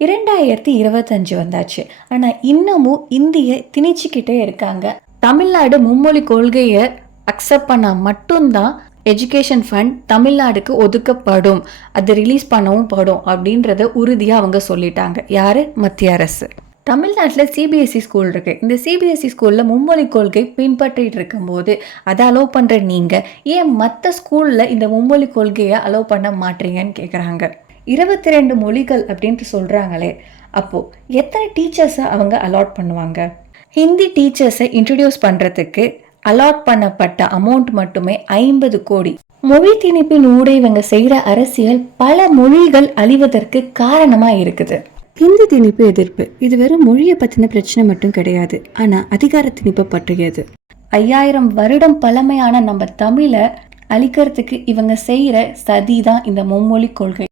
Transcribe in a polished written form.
2025 வந்தாச்சு. ஆனா இன்னமும் இந்திய திணிச்சுக்கிட்டே இருக்காங்க. தமிழ்நாடு மும்மொழி கொள்கையை அக்செப்ட் பண்ணா மட்டும்தான் எஜுகேஷன் ஃபண்ட் தமிழ்நாடுக்கு ஒதுக்கப்படும், அது ரிலீஸ் பண்ணவும் படும் அப்படின்றத உறுதியாக அவங்க சொல்லிட்டாங்க. யாரு? மத்திய அரசு. தமிழ்நாட்டில் சிபிஎஸ்சி ஸ்கூல் இருக்கு. இந்த சிபிஎஸ்சி ஸ்கூலில் மும்மொழி கொள்கை பின்பற்றிட்டு இருக்கும்போது அதை அலோவ் பண்ணுற நீங்கள் ஏன் மற்ற ஸ்கூலில் இந்த மும்மொழி கொள்கையை அலோவ் பண்ண மாட்டீங்கன்னு கேட்குறாங்க. 22 மொழிகள் அப்படின்ட்டு சொல்கிறாங்களே, அப்போது எத்தனை டீச்சர்ஸை அவங்க அலாட் பண்ணுவாங்க? ஹிந்தி டீச்சர்ஸை இன்ட்ரடியூஸ் பண்ணுறதுக்கு அலாட் பண்ணப்பட்ட அமௌண்ட் மட்டுமே 50 கோடி. மொழி திணிப்பின் ஊட இவங்க செய்கிற அரசியல் பல மொழிகள் அழிவதற்கு காரணமாக இருக்குது. ஹிந்தி திணிப்பு எதிர்ப்பு இது வெறும் மொழியை பற்றின பிரச்சனை மட்டும் கிடையாது, ஆனால் அதிகார திணிப்பு பற்றியது. 5000 வருடம் பழமையான நம்ம தமிழை அழிக்கிறதுக்கு இவங்க செய்கிற சதி தான் இந்த மும்மொழி கொள்கை.